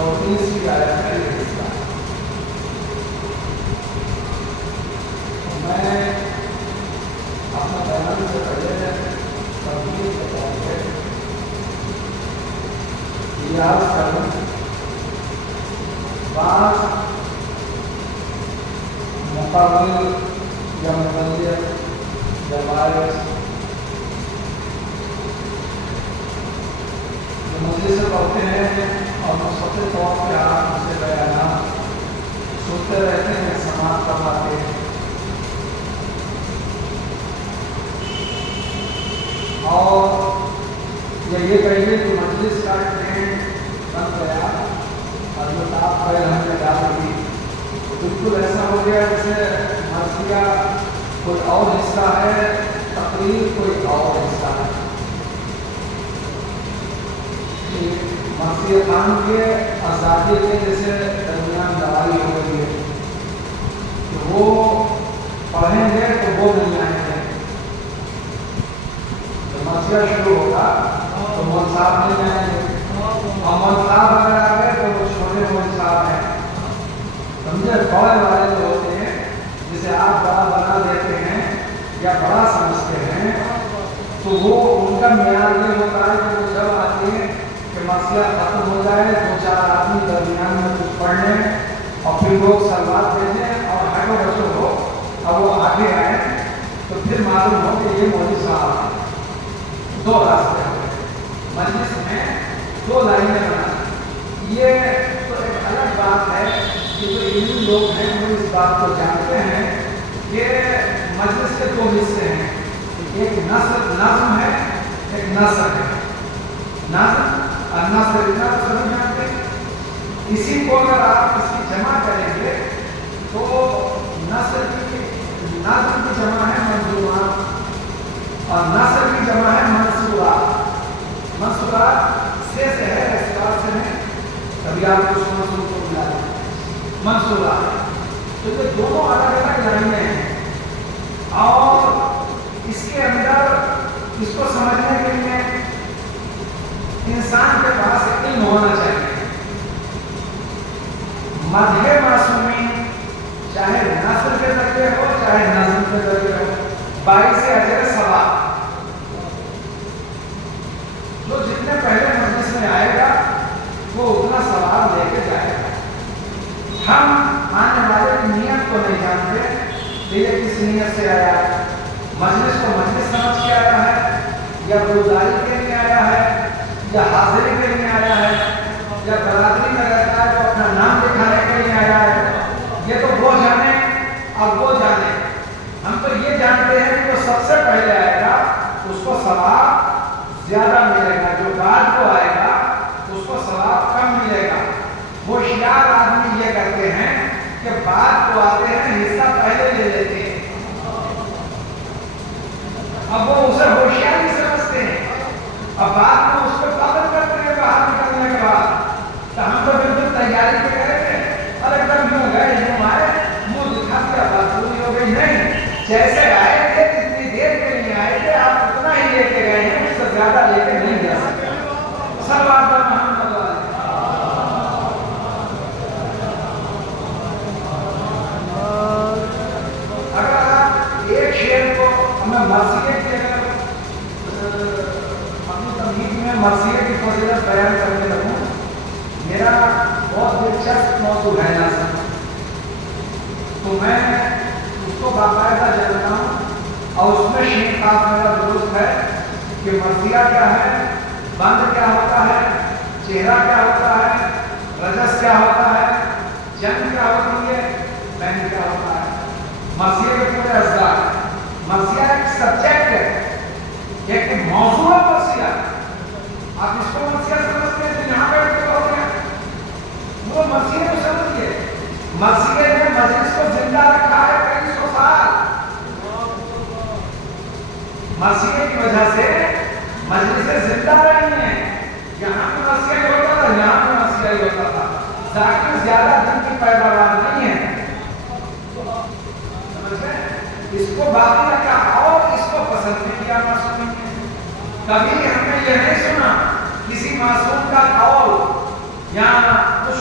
34 آیت کا یہ حصہ ہے۔ میں اپنا بیان سے پہلے تبدیل کے طور پہ ریاض کروں بعض مقابل یا مبلغ یا باعث جو مجلس سے پڑھتے ہیں اور مستقل طور پہ آپ ان سے بیانات سنتے رہتے ہیں، سماعت کرواتے ہیں، اور یہ کہیے کہ مجلس کا ٹرینڈ بن گیا اور جو آپ پہلے ہم نے ڈال دی بالکل ایسا ہو گیا جیسے مرثیہ کوئی اور حصہ ہے، تقریر کوئی اور حصہ ہے۔ مرثیہ خان کے آزادی کے جیسے درمیان لڑائی ہو رہی ہے کہ وہ پڑھیں گے تو وہ نہیں آئیں گے، جب مرثیہ شروع ہوگا تو مول صاحب نہیں آئیں گے، اور مول صاحب اگر آ گئے تو وہ چھوٹے مول صاحب ہیں، سمجھے؟ بڑے والے جو ہوتے ہیں جسے آپ بڑا بنا دیتے ہیں یا بڑا سمجھتے ہیں تو وہ ان کا معیار یہ ہوتا ہے کہ وہ جب آتے ہیں کہ مرثیہ ختم ہو جائے، 2-4 آدمی درمیان میں کچھ پڑھ لیں اور پھر لوگ سلوات دے دیں اور ہٹو بچو ہو اور وہ آگے آئیں تو پھر معلوم ہو کہ یہ مولوی صاحب ہیں۔ 2 راستے ہوتے ہیں مجلس میں، 2 لائنیں بنانا، یہ تو ایک الگ بات ہے کہ جو علمی لوگ ہیں وہ اس بات کو جانتے ہیں کہ مجلس کے 2 حصے ہیں، ایک نظم ہے، ایک نثر ہے۔ نظم اور نثر اتنا تو سبھی جانتے ہیں، اسی کو اگر آپ اس کی جمع کریں گے تو نظم کی جمع ہے منظومات اور نثر کی جمع ہے منصورات۔ منصورات سے ہے، اس بات سے ہے، کبھی آپ اس منصور کو ملا دیں منصورات، تو یہ دونوں الگ الگ لائنیں ہیں اور اس کے اندر اس کو سمجھنے کے لیے انسان کے پاس علم ہونا چاہیے۔ مدح معصومین چاہے نثر کے ذریعے ہو چاہے نظم کے ذریعے ہو، باعث اجر ثواب، جو جتنے پہلے مجلس میں آئے گا وہ اتنا ثواب لے کے جائے گا۔ ہم آنے والے کی نیت کو نہیں جانتے کہ یہ کس نیت سے آیا ہے، مجلس کو مجلس سمجھ کے آیا ہے یا گلزاری کے لیے آیا ہے یا حاضری کے لیے آیا ہے یا برادری میں رہتا ہے تو اپنا نام دکھانے کے لیے آیا ہے، یہ تو وہ جانے اور وہ جانے۔ ہم تو یہ جانتے ہیں کہ وہ سب سے پہلے آئے گا اس کو ثواب زیادہ ملے گا، جو بعد کو آئے گا اس کو ثواب کم ملے گا۔ ہوشیار آدمی یہ کرتے ہیں کہ بعد کو آتے ہیں حصہ پہلے لے لیتے ہیں، اب وہ اسے ہوشیاری سمجھتے ہیں، اب بعد میں اس کو قابل کرتے ہیں باہر نکلنے کے بعد۔ تو ہم تو بالکل تیاری پہ گئے تھے اور ایک دم یوں گئے یوں آئے، منہ دکھا دیا بات پوری ہو گئی۔ نہیں، جیسے آئے تھے کتنی دیر کے لیے آئے تھے آپ اتنا ہی لے کے گئے ہیں، اس سے زیادہ لے کے نہیں جا سکتے۔ سب بات محمد مرثیہ کی اپنی تمہید میں مرثیہ کی فضیلت بیان کرنے لگوں، میرا بہت دلچسپ موضوع ہے نظم، تو میں اس کو باقاعدہ جانتا ہوں اور اس میں شین خاص میرا درست ہے کہ مرثیہ کیا ہے، بند کیا ہوتا ہے، چہرہ کیا ہوتا ہے، رجس کیا ہوتا ہے، جنگ کیا ہوتی ہے، بین کیا ہوتا ہے، مرثیہ کے پورے اجزاء۔ مرثیہ ایک سبجیکٹ ہے، ایک موضوع ہے مرثیہ۔ آپ اس کو مرثیہ سمجھتے ہیں تو یہاں بیٹھ کے ہوتے ہیں، وہ مرثیہ کو سمجھیے۔ مرثیہ نے مجلس کو زندہ رکھا ہے 2300 سال۔ مرثیہ کی وجہ سے مجلسیں زندہ رہی ہیں، یہاں پہ مرثیہ ہی ہوتا تھا، یہاں پہ مرثیہ ہی ہوتا تھا، ذاکر زیادہ دن کی پیداوار نہیں ہے، سمجھ گئے؟ اس کو باقی رکھا اور اس کو پسند نہیں کیا معصوم نے۔ کبھی ہم نے یہ نہیں سنا کسی معصوم کا قول یا کچھ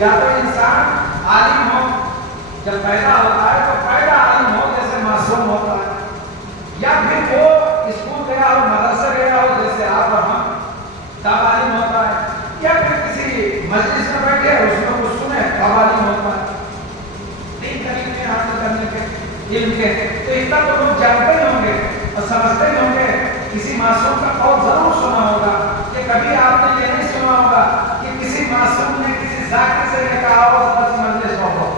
یا تو انسان عالم ہو، جب پیدا ہوتا ہے تو پیدا عالم ہو جیسے معصوم ہوتا ہے، یا پھر وہ اسکول گیا ہو، مدرسہ گیا ہو جیسے آپ اور ہم، تب عالم ہوتا ہے، یا پھر کسی مجلس میں بیٹھے اس میں کچھ سنے تب عالم ہوتا ہے. تین طریقے حاصل کرنے کے علم کے. تو اتنا تو لوگ جانتے ہی ہوں گے اور سمجھتے ہی ہوں گے. کسی معصوم کا قول ضرور سنا ہوگا کہ کبھی آپ نے یہ نہیں سنا ہوگا کہ کسی معصوم نے کسی ذاکر سے یہ کہا ہو بس مجلس ہو،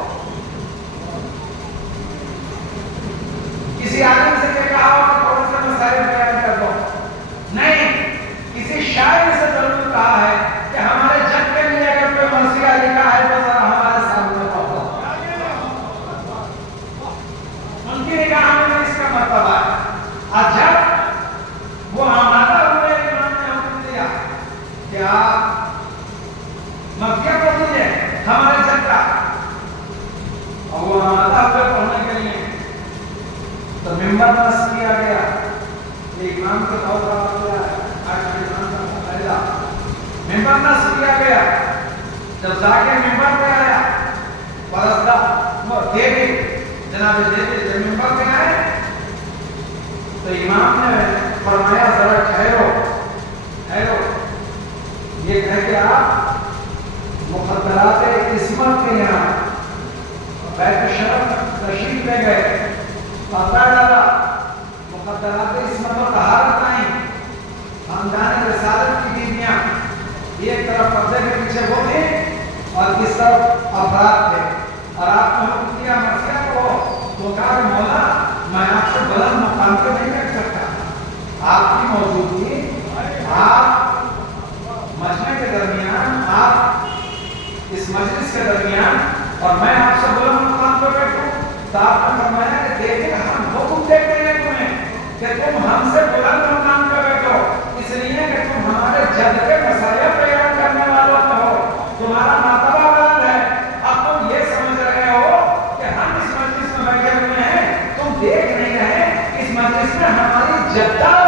کسی عالم سے یہ کہا ہو کہ تھوڑے سے مسائل بیان کر دو. نہیں، کسی شاعر سے ضرور کہا ہے کہ ہمارے جگ کے لیے اگر کوئی مرثیہ لکھا ہے تو ذرا ہمارے سامنے پڑھو. ان کی نگاہ میں اس کا مرتبہ ہے. اور جب وہ آمادہ ہوئے امام نے حکم دیا کہ آپ مکہ پڑھ لیجیے ہمارے جگ کا، اور وہ آمادہ ہوئے پڑھنے کے لیے، تو ممبر نصب کیا گیا. یہ امام کے طور پر آ گیا ہے، آج کے امام کا پہلا ممبر نصب کیا گیا. جب ذاکر ممبر پہ آیا، پرستار دیوی جناب دیوی جب ممبر پہ آئے تو امام نے فرمایا ذرا ٹھہرو ٹھہرو، یہ کہہ کے آپ مقدرات عصمت کے یہاں بیت شرف تشریف لے گئے، پتہ ڈالا، مقدرات عصمت و طہارت آئیں. خاندان رسالت کی بیویاں ایک طرف پردے کے پیچھے وہ تھے اور اس طرف افراد تھے، اور آپ نے حکم کیا مرثیہ کو. تو کہا کہ مولا میں آپ سے بلند مقام پہ نہیں رکھ سکتا، آپ کی موجودگی، آپ مجمع کے درمیان، آپ اس مجلس کے درمیان، اور میں آپ سے بلند مقام پہ بیٹھوں. تو آپ نے فرمایا کہ دیکھیں ہم حکم دیتے ہیں تمہیں کہ تم ہم سے بلند مقام پہ بیٹھو، اس لیے کہ تم ہمارے جد کے مسائل بیان کرنے والوں نہ ہو، تمہارا مرتبہ بلند ہے. اب تم یہ سمجھ رہے ہو کہ ہم اس مجلس میں بیٹھے ہوئے ہیں، تم دیکھ نہیں رہے اس مجلس میں ہماری جدہ